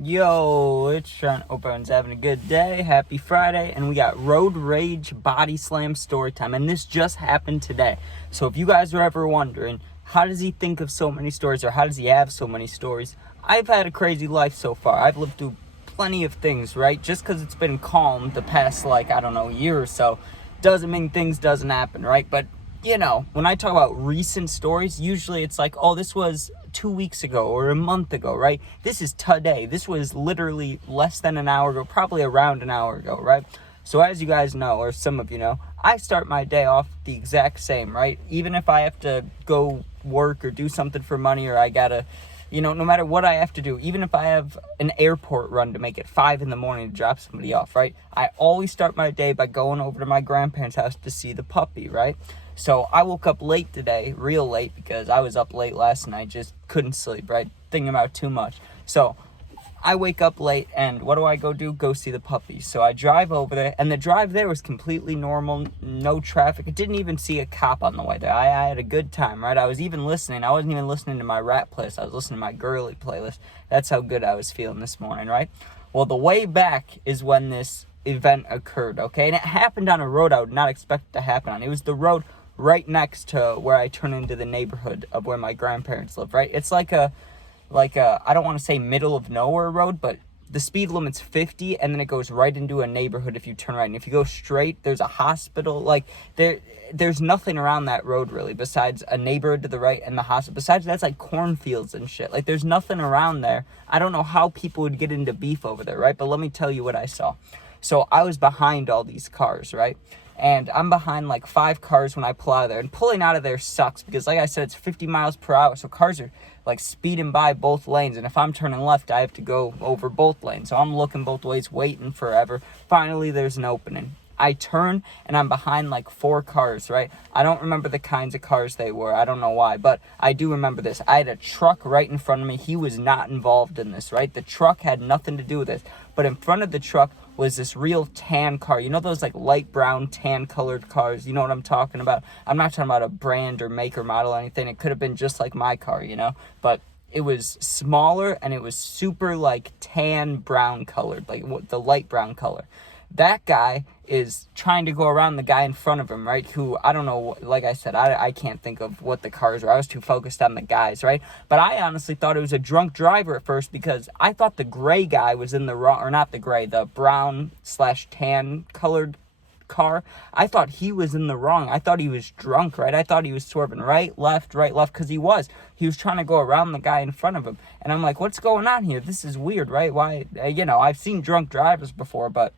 Yo, it's Trent. Hope everyone's having a good day. Happy Friday. And we got Road Rage Body Slam Storytime. And this just happened today. So if you guys are ever wondering, how does he think of so many stories, or how does he have so many stories? I've had a crazy life so far. I've lived through plenty of things, right? Just because it's been calm the past, year or so, doesn't mean things doesn't happen, right? But when I talk about recent stories, usually it's like, oh, this was 2 weeks ago or a month ago, right? This is today. This was literally less than an hour ago, probably around an hour ago, right? So as you guys know, or some of you know, I start my day off the exact same, right? Even if I have to go work or do something for money, or I gotta, no matter what I have to do, even if I have an airport run to make it 5 a.m. to drop somebody off, right? I always start my day by going over to my grandparents' house to see the puppy, right? So I woke up late today, real late, because I was up late last night, just couldn't sleep, right? Thinking about too much. So I wake up late, and what do I go do? Go see the puppy. So I drive over there, and the drive there was completely normal, no traffic. I didn't even see a cop on the way there. I had a good time, right? I was even listening. I wasn't even listening to my rap playlist. I was listening to my girly playlist. That's how good I was feeling this morning, right? Well, the way back is when this event occurred, okay? And it happened on a road I would not expect it to happen on. It was the road right next to where I turn into the neighborhood of where my grandparents live, right? It's like a I don't want to say middle of nowhere road, but the speed limit's 50, and then it goes right into a neighborhood if you turn right. And if you go straight, there's a hospital. Like, there's nothing around that road, really, besides a neighborhood to the right and the hospital. Besides, that's like cornfields and shit. Like, there's nothing around there. I don't know how people would get into beef over there, right? But let me tell you what I saw. So I was behind all these cars, right? And I'm behind like 5 cars when I pull out of there. And pulling out of there sucks because, like I said, it's 50 miles per hour. So cars are like speeding by both lanes. And if I'm turning left, I have to go over both lanes. So I'm looking both ways, waiting forever. Finally, there's an opening. I turn, and I'm behind like 4 cars, right? I don't remember the kinds of cars they were. I don't know why, but I do remember this. I had a truck right in front of me. He was not involved in this, right? The truck had nothing to do with this. But in front of the truck was this real tan car. You know those like light brown tan colored cars? You know what I'm talking about? I'm not talking about a brand or make or model or anything. It could have been just like my car, But it was smaller, and it was super like tan brown colored, like the light brown color. That guy is trying to go around the guy in front of him, right? Who, I don't know, like I said, I can't think of what the cars were. I was too focused on the guys, right? But I honestly thought it was a drunk driver at first, because I thought the gray guy was in the wrong, or not the gray, the brown/tan colored car. I thought he was in the wrong. I thought he was drunk, right? I thought he was swerving right, left, because he was trying to go around the guy in front of him. And I'm like, what's going on here? This is weird, right? Why, I've seen drunk drivers before, but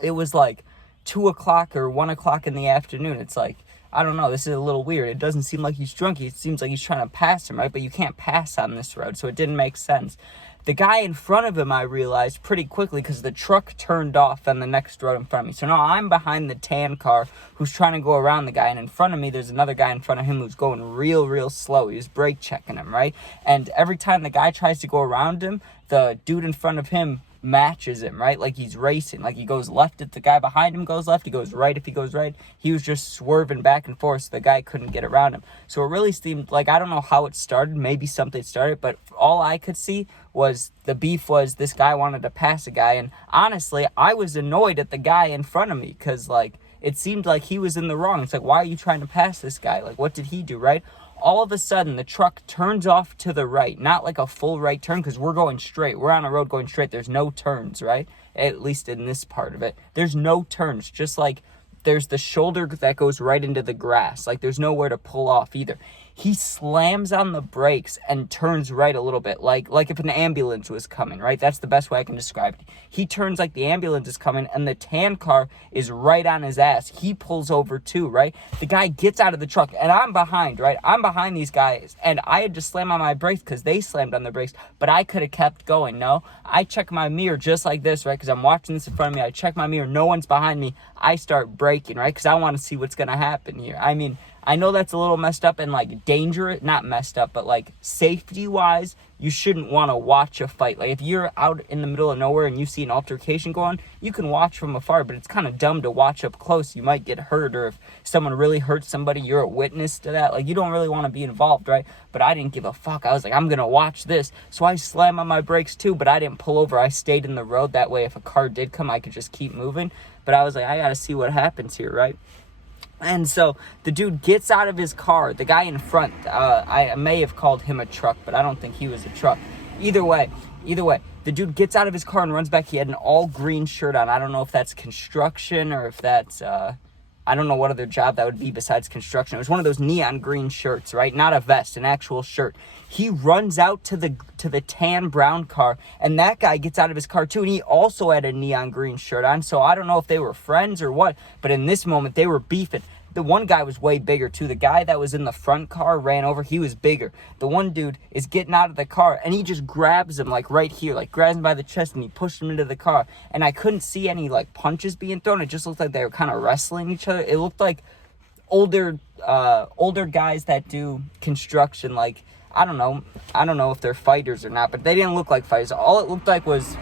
it was like 2 o'clock or 1 o'clock in the afternoon. It's like, I don't know, this is a little weird. It doesn't seem like he's drunk. It seems like he's trying to pass him, right? But you can't pass on this road, so it didn't make sense. The guy in front of him, I realized pretty quickly, because the truck turned off on the next road in front of me. So now I'm behind the tan car who's trying to go around the guy, and in front of me there's another guy in front of him who's going real slow. He was brake checking him, right? And every time the guy tries to go around him, the dude in front of him matches him, right? Like he's racing. Like he goes left if the guy behind him goes left, he goes right if he goes right. He was just swerving back and forth, so the guy couldn't get around him. So it really seemed like, I don't know how it started, maybe something started, but all I could see was the beef was this guy wanted to pass a guy. And honestly, I was annoyed at the guy in front of me, because like it seemed like he was in the wrong. It's like, why are you trying to pass this guy? Like, what did he do, right? All of a sudden, the truck turns off to the right. Not like a full right turn, because we're going straight. We're on a road going straight. There's no turns, right? At least in this part of it. There's no turns. Just like there's the shoulder that goes right into the grass. Like there's nowhere to pull off either. He slams on the brakes and turns right a little bit, like if an ambulance was coming, right? That's the best way I can describe it. He turns like the ambulance is coming, and the tan car is right on his ass. He pulls over too, right? The guy gets out of the truck, and I'm behind, right? I'm behind these guys, and I had to slam on my brakes because they slammed on their brakes, but I could have kept going, no? I check my mirror just like this, right? Because I'm watching this in front of me. I check my mirror, no one's behind me. I start braking, right? Because I want to see what's going to happen here. I mean, I know that's a little messed up and like dangerous, not messed up, but like safety wise, you shouldn't want to watch a fight. Like if you're out in the middle of nowhere and you see an altercation go on, you can watch from afar, but it's kind of dumb to watch up close. You might get hurt, or if someone really hurts somebody, you're a witness to that. Like you don't really want to be involved, right? But I didn't give a fuck. I was like, I'm going to watch this. So I slammed on my brakes too, but I didn't pull over. I stayed in the road. That way, if a car did come, I could just keep moving. But I was like, I got to see what happens here, right? And so the dude gets out of his car. The guy in front, I may have called him a truck, but I don't think he was a truck. Either way, the dude gets out of his car and runs back. He had an all green shirt on. I don't know if that's construction or if that's, I don't know what other job that would be besides construction. It was one of those neon green shirts, right? Not a vest, an actual shirt. He runs out to the tan brown car, and that guy gets out of his car too, and he also had a neon green shirt on. So I don't know if they were friends or what, but in this moment they were beefing. The one guy was way bigger too. The guy that was in the front car ran over. He was bigger. The one dude is getting out of the car, and he just grabs him like right here, like grabs him by the chest, and he pushed him into the car. And I couldn't see any like punches being thrown. It just looked like they were kind of wrestling each other. It looked like older guys that do construction. Like I don't know if they're fighters or not, but they didn't look like fighters. All it looked like was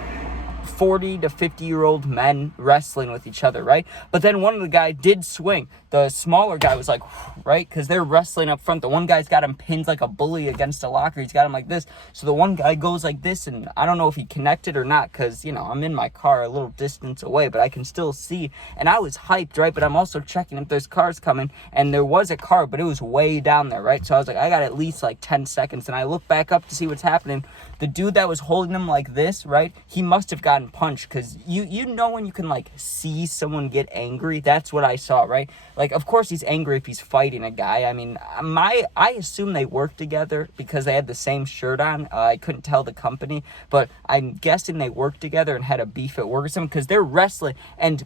40 to 50-year-old men wrestling with each other, right? But then one of the guys did swing. The smaller guy was like, right? Because they're wrestling up front. The one guy's got him pinned like a bully against a locker. He's got him like this. So the one guy goes like this, and I don't know if he connected or not because, you know, I'm in my car a little distance away, but I can still see. And I was hyped, right? But I'm also checking if there's cars coming. And there was a car, but it was way down there, right? So I was like, I got at least like 10 seconds. And I look back up to see what's happening. The dude that was holding him like this, right? He must have gotten punched because you know when you can like see someone get angry. That's what I saw, right? Like, of course he's angry if he's fighting a guy. I mean, I assume they work together because they had the same shirt on. I couldn't tell the company, but I'm guessing they worked together and had a beef at work or something because they're wrestling.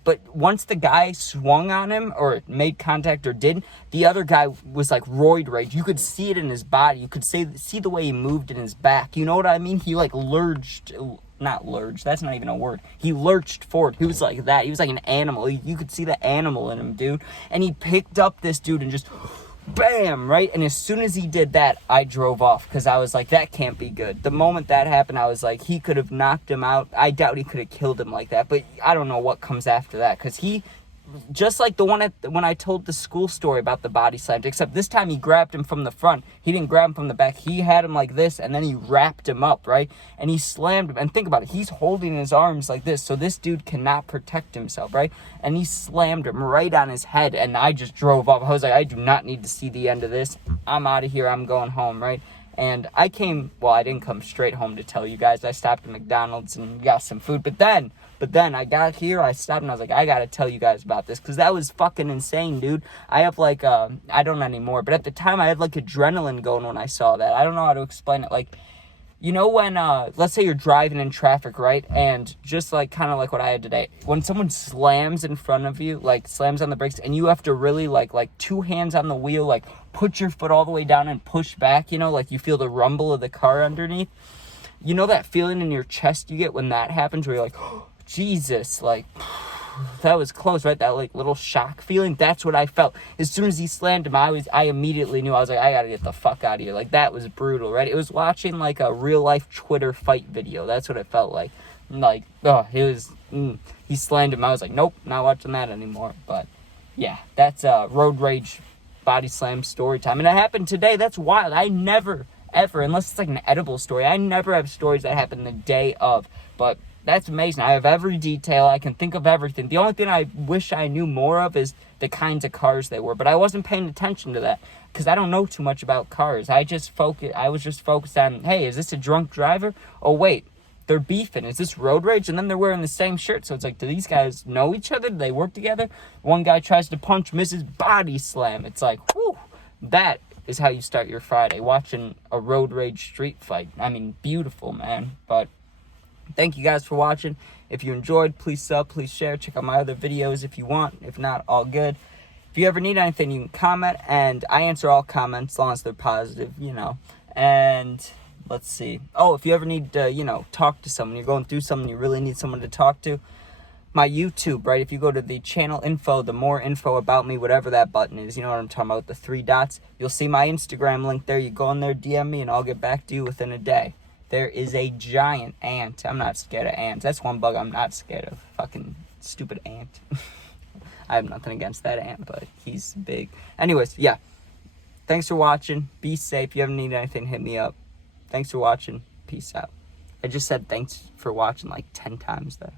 But once the guy swung on him or made contact or didn't, the other guy was like roid rage. You could see it in his body. You could see the way he moved in his back. You know what I mean? He like not lurched, that's not even a word. He lurched forward. He was like that. He was like an animal. You could see the animal in him, dude. And he picked up this dude and just bam, right? And as soon as he did that, I drove off because I was like, that can't be good. The moment that happened, I was like, he could have knocked him out. I doubt he could have killed him like that, but I don't know what comes after that because he, just like the one when I told the school story about the body slam, except this time he grabbed him from the front. He didn't grab him from the back. He had him like this, and then he wrapped him up, right? And he slammed him. And think about it. He's holding his arms like this, so this dude cannot protect himself, right? And he slammed him right on his head, and I just drove off. I was like, I do not need to see the end of this. I'm out of here. I'm going home, right? And I didn't come straight home to tell you guys. I stopped at McDonald's and got some food. But then I got here, I stopped, and I was like, I got to tell you guys about this. Because that was fucking insane, dude. I have like, I don't anymore. But at the time, I had like adrenaline going when I saw that. I don't know how to explain it. Like, you know when, let's say you're driving in traffic, right? And just like, kind of like what I had today. When someone slams in front of you, like slams on the brakes, and you have to really like two hands on the wheel, like put your foot all the way down and push back, you know, like you feel the rumble of the car underneath. You know that feeling in your chest you get when that happens where you're like, oh, Jesus, like, that was close, right? That like little shock feeling. That's what I felt. As soon as he slammed him, I immedately knew. I was like, I gotta get the fuck out of here. Like, that was brutal, right? It was watching like a real life Twitter fight video. That's what it felt like. Like, oh, it was, he slammed him. I was like, nope, not watching that anymore. But yeah, that's road rage body slam story time. And it happened today. That's wild. I never, ever, unless it's like an edible story, I never have stories that happen the day of. But that's amazing. I have every detail. I can think of everything. The only thing I wish I knew more of is the kinds of cars they were. But I wasn't paying attention to that because I don't know too much about cars. I was just focused on, hey, is this a drunk driver? Oh, wait, they're beefing. Is this road rage? And then they're wearing the same shirt. So it's like, do these guys know each other? Do they work together? One guy tries to punch Mrs. Body Slam. It's like, whew, that is how you start your Friday, watching a road rage street fight. I mean, beautiful, man. But thank you guys for watching. If you enjoyed, please sub, please share. Check out my other videos if you want. If not, all good. If you ever need anything, you can comment, and I answer all comments as long as they're positive, you know. And let's see. Oh, if you ever need to, talk to someone, you're going through something, you really need someone to talk to, my YouTube, right? If you go to the channel info, the more info about me, whatever that button is, you know what I'm talking about, the 3 dots, you'll see my Instagram link there. You go in there, DM me, and I'll get back to you within a day. There is a giant ant. I'm not scared of ants. That's one bug I'm not scared of. Fucking stupid ant. I have nothing against that ant, but he's big. Anyways, yeah. Thanks for watching. Be safe. If you ever need anything, hit me up. Thanks for watching. Peace out. I just said thanks for watching like 10 times there.